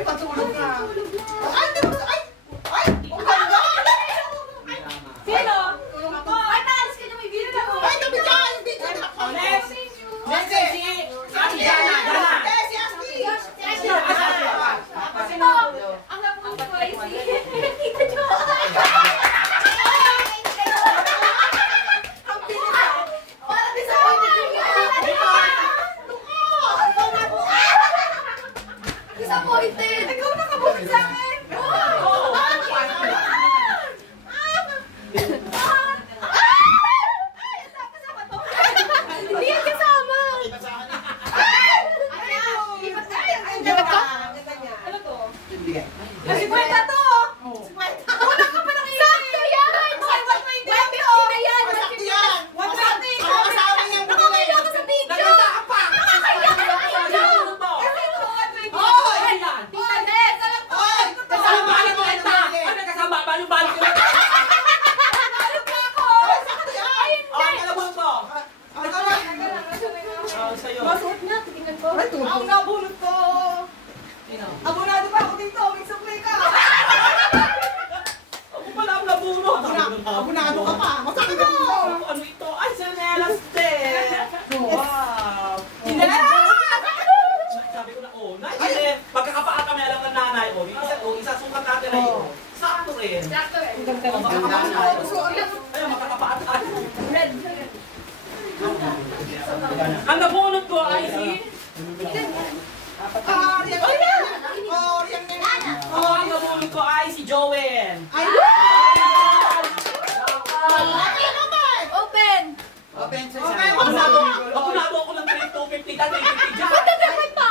Ay, patulog na. Ay, di ba? Ay! Ay! Ang ganda! Sino? Ay, taalis ka niya, may video ako. Ay, tabi ka! Hindi ka na. Next! Next is si Asti Dana! Eh, si Asti! Sino? Ang napunod ko ay si Tita Jo. Ang bilis. Parang disappointed yung disappointed! Ikaw nakabulit sa akin! Hindi yan kasama! Ano to? Kasi kwenta to! Wala ka pa nakikita! Sakto yan! Ay, 120 lang to! Na yan! Sakto yan! 120! Ang kasama niyang Nakakaya ka sa video! Naganda ka pa! Nakakaya ka sa video! Kasi ito, 120! Ay, yan! Tita Des! Alam ko! Ay! Kasama ka ng kwenta! Ano kasama? Balo-balo ko lang! Alam ko ako! Oh, kalabot ko! Sa'yo. Masuot na, tingnan ko. Ang nabulot ko! Sino? Abonado pa ako dito! May supply ka! Ako pala ang nabunot! Abonado ka pa! Masakit ka mo! Ano ito? Ay, sinelas din! Wow! Sabi ko na, oh, nice! Pagkakapaan kami alam ng nanay, isa sukat natin ay, sakto rin. Sakto eh. Ayun, makakapaan tayo. Red. Ang nabunot ko ay si... Riyan na yan! Oh, riyan na yan! Ang nabunot ko ay si Jowen. Ay! Open! Okay, Abonado ako ng 250 ka, 350 dyan. Ba't nagkakit pa?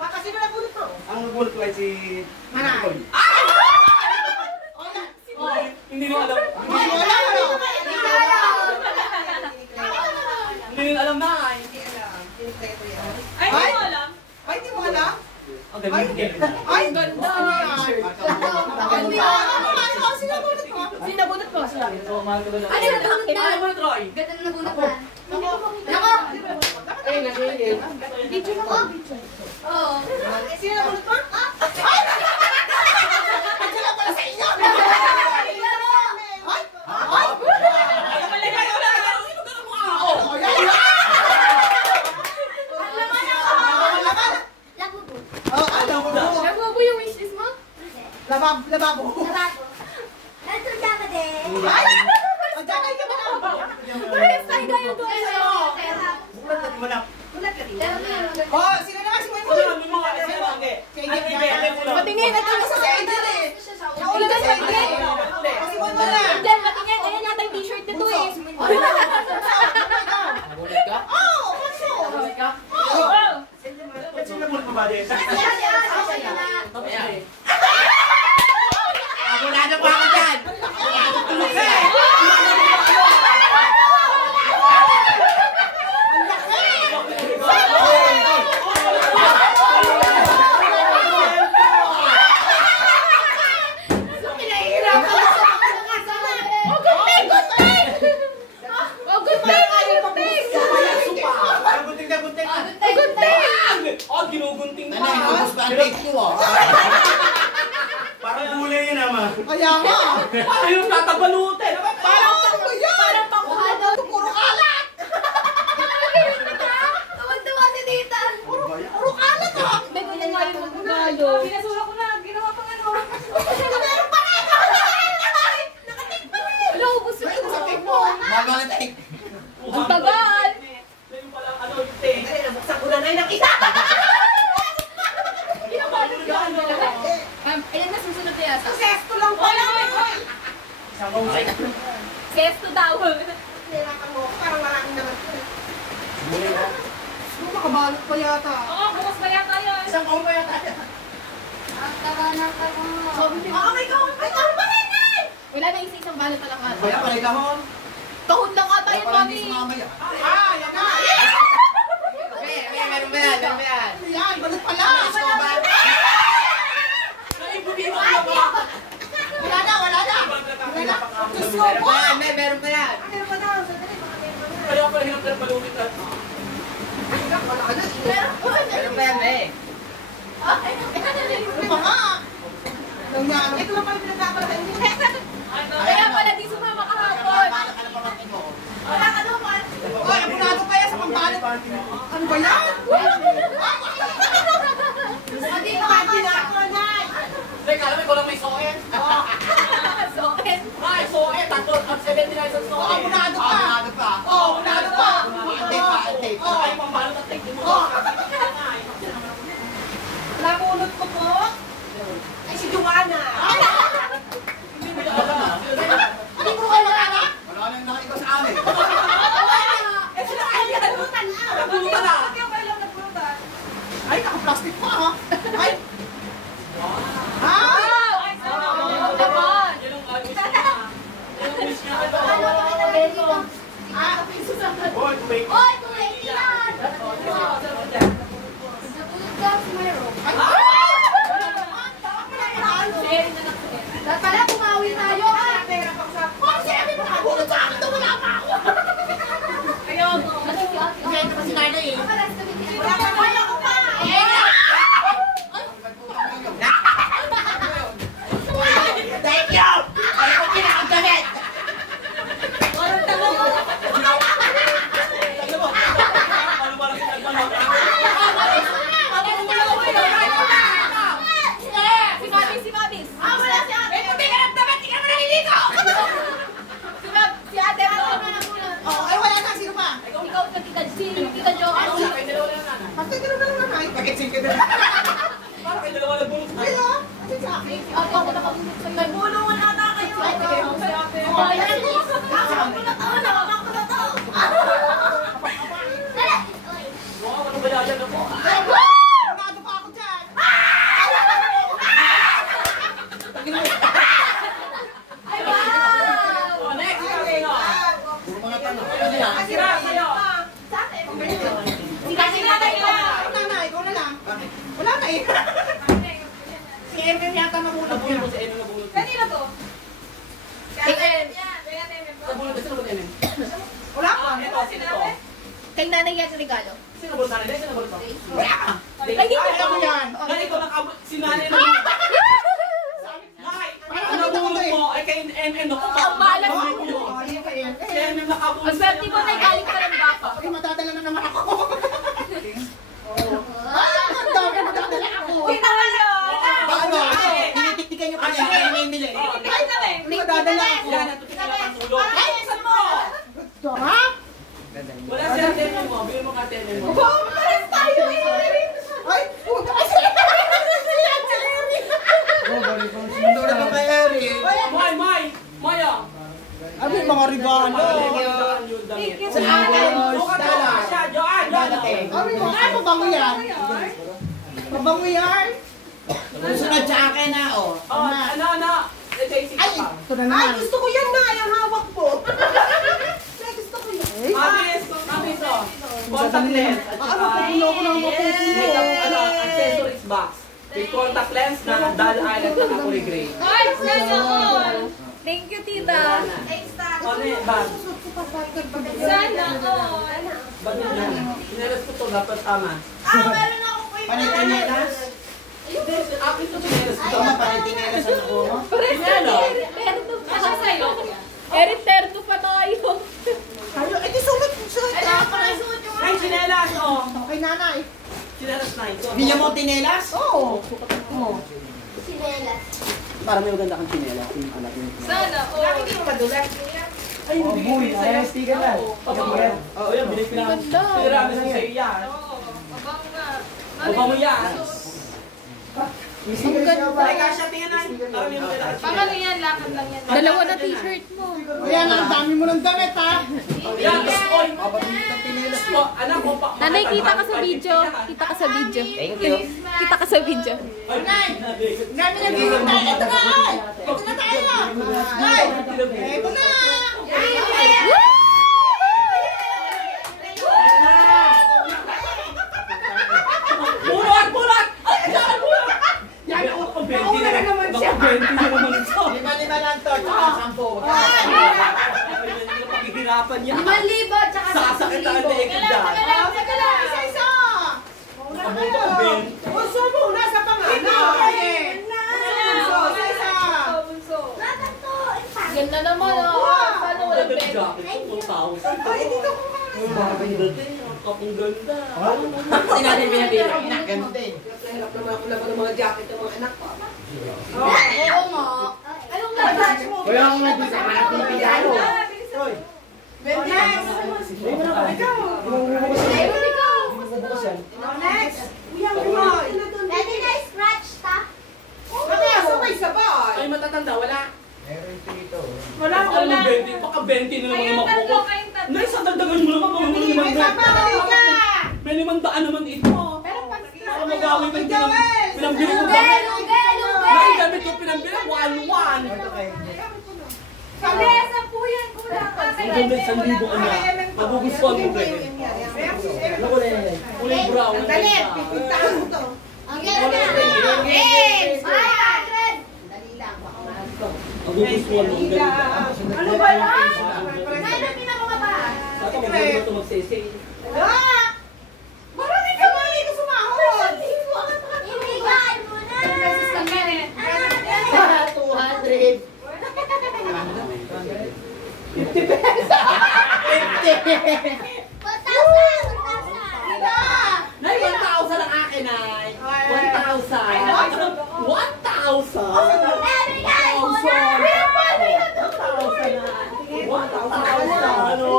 Kasi na nabulot ko! Ang nabulot ko ay si... Manay! Hindi nyo alam. Hindi mo alam, ano? Hindi nyo alam na. Kinikreto yan. Ay, hindi mo alam. Ay, di mo alam? Ang ganda. Ay, ganda! Ano sinabulot ko? Sinabunot ko. So, mahal ko doon. Ano yung nabunot na? Ano mo, Troy? Ganda na nabunot na. Nako! Video mo ko. Oo. Sino nabulot ko? Ay! Nandiyan lang pala sa inyo! Ay! Ay! Ay, malagay ko na. Ito ka na mukha ako. Oh, yan! Labubo. Oh, ano? Labubo yung wishlist mo? Lababo. Labago. Nandun ka ba din? Ay! Ang dagay ka ba na? Parehas tayo kayo doon. Manap. Oh, sino naman si Moy? Sabi mo, ano yung lagi? Patingin, ito Ano sa Angel eh? Naula ka sa patingin. Si Moy mo na! Angel, patingin. Ayan yata yung t-shirt nito eh. Nagulat ka? Oh, kaso! Nagulat ka? Ba't sino nabulot mo ba din? Ayan. Abonado pa ako dyan! Ginugunting pa. Parang gulay yun ama. Kaya nga! Parang yung tatabalutin. Parang ano yan? Parang pangkuhano. Puro kalat! Tuwan-tuwa si tita. Puro kalat ha! Ganyan nga yung magkakalo. Pinasura ko na. Ginawa pang ano. Meron pa rin! Nakatik pa rin! Wala, ubus yung ito. Mamangatay. Ang tagal. Yung pala, ano, yung te. Nabuksan ko na na yung nakita! Ilan na susunod na yata? Sesto lang pala! Isang kausay. Sesto daw. Nilakang mo, parang maraming naman ito. Gulay na. Ano, makabalot pa yata. Oo, bukas ba yata yun? Isang kausay pa yata. Ang taba na taba. May kahon pa rin eh! Wala na yung isang balot pa lang ata. Kaya pala kahon. Kahon lang ata yun, mami. Ah, yan na! Meron ba yan? Meron ba yan? Yan, balot pala! Wala na! Wala na! Diyos ko po! Meron ba yan? Meron pa daw, sandali, baka meron pa na. Kaya pala hirap na palulit at... pa nga. Nangyari. Ito lang pala pinagkakaroon. Kaya pala di sumama kahapon. Wala ka naman. Ay, abunado pa yan sa pambalot. Ano ba yan? Hindi ko kaya. Teka, alam mo, ikaw lang may soen. Soken. Ay, soen. Tatlo, at 79 sa Oh, soen. abunado pa. Oh, abunado pa. Oh, ay, pambalot at take mo. Nakunod ko po. Ay, si Joanna. Ano ko kayo magkana? Wala nang nakaiba sa amin. Eh, sila ay nagbutan na. Nagbutan na. Bakit kayo lang nagbutan? Ay, naka-plastic pa ha. Ay. Ha? Ay, Oh, naman. Yan ang wish niya. Yan ang wish niya. Boy, wait. Oy, tuloy yan. Napulot ka si Mayro. Sharing na lang. Dapat pala pumawi tayo. Oh, sinabi mo nakabulot sa akin na wala pa ako. Ayaw mo. Ano si Ate? Hindi, ito kasi nanay eh. wala ka kaya ko pa. Thank you! Ay, kung kinakagamit! Walang tanong. Ano ba? Ano ba lang si Nagmanot? Si Mabis. Ah, wala si ate. Eh, puti ka ng damit, di ka naman nalilito! Si Ate, ano na muna? Oh, ay wala na, sino pa? Ikaw, Tita Jo. Ako siya, kayo dalawa lang nanay. Pati ka naman nanay. Pakitsing ka na. Para kayo dalawa nagbulot na. Ay, oh. Kasi sa akin. Ako nakabulot sa'yo. Nagulungan ata kayo. Ay, si Ate. Wow, ano ba yan ako? Abunado pa ako dyan. Ay, wow! Oh, next, sino? Puro mga tanong. Sira, sa'yo. Kasi nanay ko. Nanay, ikaw na lang. Wala na eh. Si Emem yata nabulot Nabulot niya. mo si Eno, nabulot mo. Kanino to? Nabulot ka, sino ba Eno? Wala pa. Ito, sino to? Kay nanay yan regalo. Sino nabulot nanay? Sino nabulot mo? Wala ka. Ay, hindi Ay, ako yan. Nanay ko nakabot, si nanay na. Nay, ang nabulot mo ay kay MM na kung Ang balat mo. Oh, ayun ka yan. Si MM nakabulot. Ang swerte mo na galing ka ng baka. Ay, matadala na naman ako. Ay, ang dami matadala ako. Uy, tama na. Paano? Tinitiktikan niyo kasi yung namimili. Ay, kami. Matadala ako. Yan, natutin ka lang ang tulog. Ay, saan mo? Ha? Wala si Ate Eno mo, bigyan mo ka Ate Eno mo. Oh, pares tayo eh. Ay, puta. Ay, sila si Larry. Mundo na ba kay Eric? May, Maya. Ano yung mga regalo? Sa akin. Sukat mo siya, Joan. Ano yung mga mabango yan? Mabango yan? Susunod sa akin na, oh. Oh, ano. Ay, ito na Ay, naman. gusto ko yan na. Yung hawak po. Ay, gusto ko yan. Mabis, oh. Contact lens. At Ano, saka, pupulo ko ng mapupulo. makeup, accessories box. With contact lens na Doll Island na kulay gray. Ay, sana all. Thank you, Tita. Thanks, Tata. Ano yung bag? Sana all. Bag yun. Sinelas ko to, dapat tama. Ah, meron ako po yung Panitinelas? Hindi, akin to sinelas ko. Tama, panitinelas sa loob mo. Sinelo. Terno pa. Asya sa'yo. Erin, terno pa tayo. Tayo, eh, di sulit. Sulit Ay, na. ako na suot yung Ay, sinelas, oh. Okay, nanay. Sinelas na ito. Hindi niya mo tinelas? Oo. sinelas. Para may maganda kang sinelas. Sana all. Hindi mo madulas. Ay, hindi ko yung sa'yo. sticker lang. Oo, yan, binig pinang. Ganda. Pinarami sa sa'yo yan. Abang nga. Baba mo yan. Ang ganda. Ay, kasya, tingnan na. Para may maganda kang Pang ano yan, lakad lang yan. Dalawa na t-shirt mo. Ayan, ang dami mo ng damit, ha? Yan, tapos, oy. Ang tinelas. Oh, anak ko pa. Nanay, kita ka sa video. Kita ka sa video. Thank you. Kita ka sa video. Nay! Dami na bilang tayo. Ito na, ay! Ito na tayo. Ay! Ito na! Bulat! Ay, saan bulat? Yan ako, Nauna na naman siya. 20 na naman ito. 5 lang to, tsaka 10. Paghihirapan niya. 5,000 tsaka Sasakit ang leeg dyan. Isa-isa! Abot ko, Ben. Gusto mo, nasa pangalan. Kapong ganda. Hindi natin pinabili. Ganun din. Hirap naman ako laban ng mga jacket ng mga anak ko. Oo nga. Anong laban mo? Kaya ako nga dito, parang pipigay ko. Hoy. Next! Next! Uyang mo! Pwede na scratch ta. Mamaya sabay-sabay! Ay, matatanda, wala. Meron dito. Wala ko Baka na! 20, baka 20 na naman ang makuha. Nay, sa dagdagan mo naman, mga May limang sama ka dito! May 500 naman ito. Pero pag Baka magawin ng pinambili ko. Lugel, lugel, Nay, lugel. damit ko pinambili, 1-1. Sabi, 10 yan, kulang. Ang ganda, 1,000 anak. Magugustuhan mo ba yun? Kulay brown. Ang dalit! Pipintahan mo to! Ang ganda. Games! 500. Dali lang, baka mahal to. Magugustuhan mo. Ang ganda. Ano ba yan? Kaya na pinakamabahal. Dapat magaling mo ito magsising. Ah! Marami ka mali ka sumahod! Ibigay mo na. Pesos lang yan eh. 200. 1,000. 1,000. Nay, 1,000 ang akin, Nay. 1,000. 1,000. Ibigay mo na. 1,000. Ano?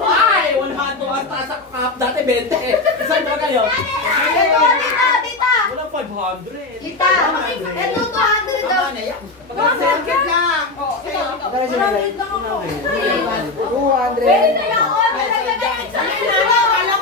Ay, 100 ang taas ako kahap dati 20 eh. Saan ba kayo? Tita. Walang 500. Tita. Ito 200 daw. Bakit lang? Maraming lang ako. 200. Pwede na lang order. Lagay sa Alam